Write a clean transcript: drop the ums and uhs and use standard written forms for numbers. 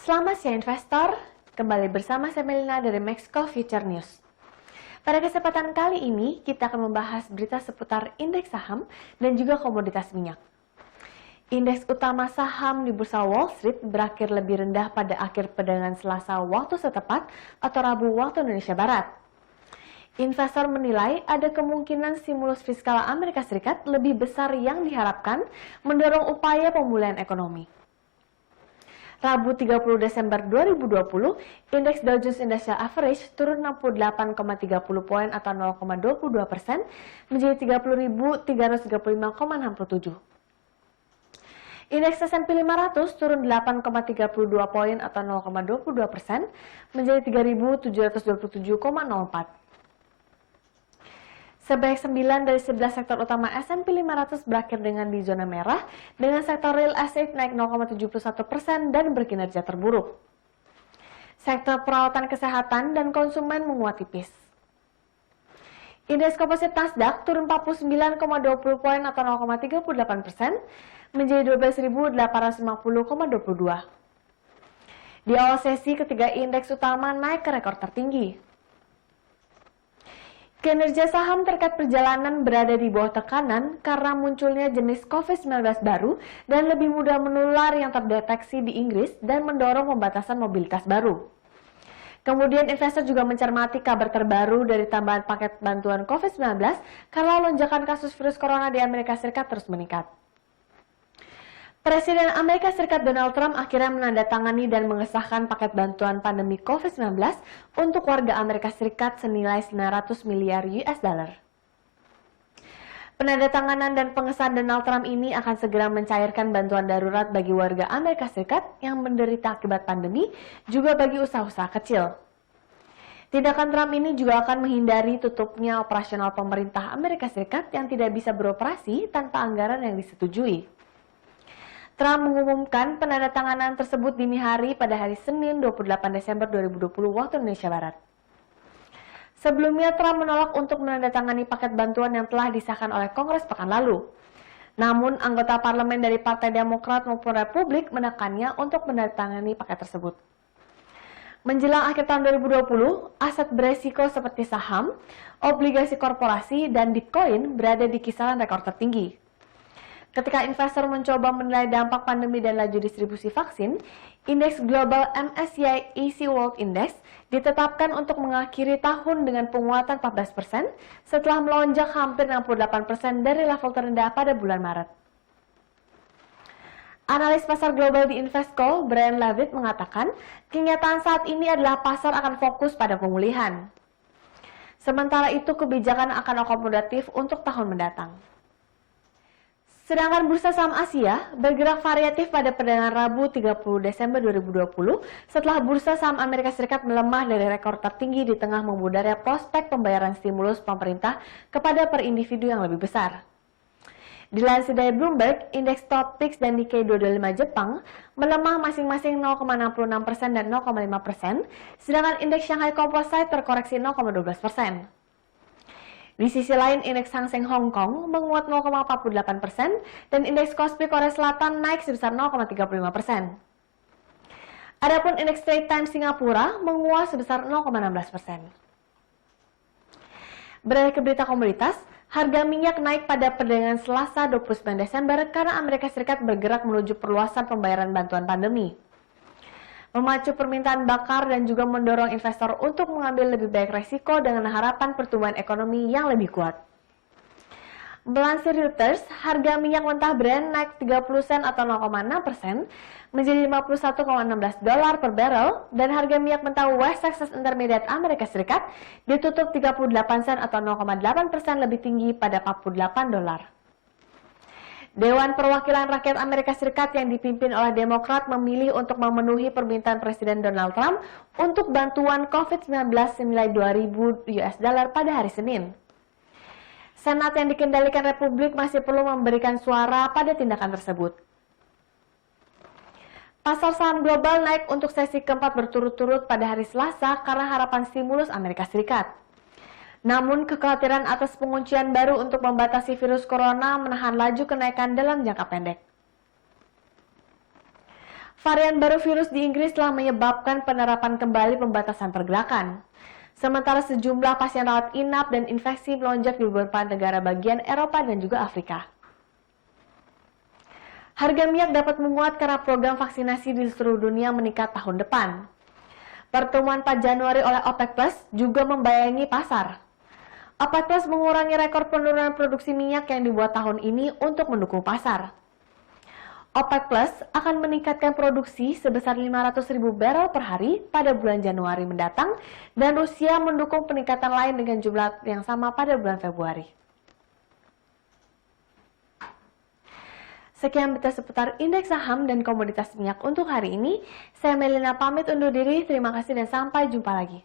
Selamat siang investor, kembali bersama saya Melina dari Mexico Future News. Pada kesempatan kali ini, kita akan membahas berita seputar indeks saham dan juga komoditas minyak. Indeks utama saham di Bursa Wall Street berakhir lebih rendah pada akhir perdagangan Selasa waktu setempat atau Rabu waktu Indonesia Barat. Investor menilai ada kemungkinan stimulus fiskal Amerika Serikat lebih besar yang diharapkan mendorong upaya pemulihan ekonomi. Rabu 30 Desember 2020, indeks Dow Jones Industrial Average turun 68,30 poin atau 0,22% menjadi 30.335,67. Indeks S&P 500 turun 8,32 poin atau 0,22% menjadi 3.727,04. Sebanyak 9 dari 11 sektor utama S&P 500 berakhir dengan di zona merah, dengan sektor real estate naik 0,71% dan berkinerja terburuk. Sektor perawatan kesehatan dan konsumen menguat tipis. Indeks komposit Nasdaq turun 49,20 poin atau 0,38% menjadi 12.850,22. Di awal sesi, ketiga indeks utama naik ke rekor tertinggi. Kinerja saham terkait perjalanan berada di bawah tekanan karena munculnya jenis COVID-19 baru dan lebih mudah menular yang terdeteksi di Inggris dan mendorong pembatasan mobilitas baru. Kemudian investor juga mencermati kabar terbaru dari tambahan paket bantuan COVID-19 karena lonjakan kasus virus corona di Amerika Serikat terus meningkat. Presiden Amerika Serikat Donald Trump akhirnya menandatangani dan mengesahkan paket bantuan pandemi COVID-19 untuk warga Amerika Serikat senilai 900 miliar US dollar. Penandatanganan dan pengesahan Donald Trump ini akan segera mencairkan bantuan darurat bagi warga Amerika Serikat yang menderita akibat pandemi, juga bagi usaha-usaha kecil. Tindakan Trump ini juga akan menghindari tutupnya operasional pemerintah Amerika Serikat yang tidak bisa beroperasi tanpa anggaran yang disetujui. Trump mengumumkan penandatanganan tersebut dini hari pada hari Senin 28 Desember 2020 waktu Indonesia Barat. Sebelumnya, Trump menolak untuk menandatangani paket bantuan yang telah disahkan oleh Kongres pekan lalu. Namun, anggota parlemen dari Partai Demokrat maupun Republik menekannya untuk menandatangani paket tersebut. Menjelang akhir tahun 2020, aset beresiko seperti saham, obligasi korporasi, dan Bitcoin berada di kisaran rekor tertinggi. Ketika investor mencoba menilai dampak pandemi dan laju distribusi vaksin, indeks global MSCI EASY World Index ditetapkan untuk mengakhiri tahun dengan penguatan 14% setelah melonjak hampir 68% dari level terendah pada bulan Maret. Analis pasar global di Invesco, Brian Levitt, mengatakan kenyataan saat ini adalah pasar akan fokus pada pemulihan. Sementara itu, kebijakan akan akomodatif untuk tahun mendatang. Sedangkan bursa saham Asia bergerak variatif pada perdagangan Rabu 30 Desember 2020 setelah bursa saham Amerika Serikat melemah dari rekor tertinggi di tengah memudarnya prospek pembayaran stimulus pemerintah kepada per individu yang lebih besar. Dilansir dari Bloomberg, indeks Topix dan Nikkei 225 Jepang melemah masing-masing 0,66% dan 0,5%, sedangkan indeks Shanghai Composite terkoreksi 0,12%. Di sisi lain, indeks Hang Seng Hong Kong menguat 0,48% dan indeks Kospi Korea Selatan naik sebesar 0,35%. Adapun indeks Straits Times Singapura menguat sebesar 0,16%. Beralih ke berita komoditas, harga minyak naik pada perdagangan Selasa 29 Desember karena Amerika Serikat bergerak menuju perluasan pembayaran bantuan pandemi. Memacu permintaan bakar dan juga mendorong investor untuk mengambil lebih baik resiko dengan harapan pertumbuhan ekonomi yang lebih kuat. Melansir Reuters, harga minyak mentah Brent naik 30 sen atau 0,6% menjadi 51,16 dolar per barrel dan harga minyak mentah West Texas Intermediate Amerika Serikat ditutup 38 sen atau 0,8% lebih tinggi pada 48 dolar. Dewan Perwakilan Rakyat Amerika Serikat yang dipimpin oleh Demokrat memilih untuk memenuhi permintaan Presiden Donald Trump untuk bantuan COVID-19 senilai 2.000 US dollar pada hari Senin. Senat yang dikendalikan Republik masih perlu memberikan suara pada tindakan tersebut. Pasar saham global naik untuk sesi keempat berturut-turut pada hari Selasa karena harapan stimulus Amerika Serikat. Namun, kekhawatiran atas penguncian baru untuk membatasi virus corona menahan laju kenaikan dalam jangka pendek. Varian baru virus di Inggris telah menyebabkan penerapan kembali pembatasan pergerakan. Sementara sejumlah pasien rawat inap dan infeksi melonjak di beberapa negara bagian Eropa dan juga Afrika. Harga minyak dapat menguat karena program vaksinasi di seluruh dunia meningkat tahun depan. Pertemuan 4 Januari oleh OPEC Plus juga membayangi pasar. OPEC Plus mengurangi rekor penurunan produksi minyak yang dibuat tahun ini untuk mendukung pasar. OPEC Plus akan meningkatkan produksi sebesar 500.000 barel per hari pada bulan Januari mendatang dan Rusia mendukung peningkatan lain dengan jumlah yang sama pada bulan Februari. Sekian berita seputar indeks saham dan komoditas minyak untuk hari ini. Saya Melina pamit undur diri. Terima kasih dan sampai jumpa lagi.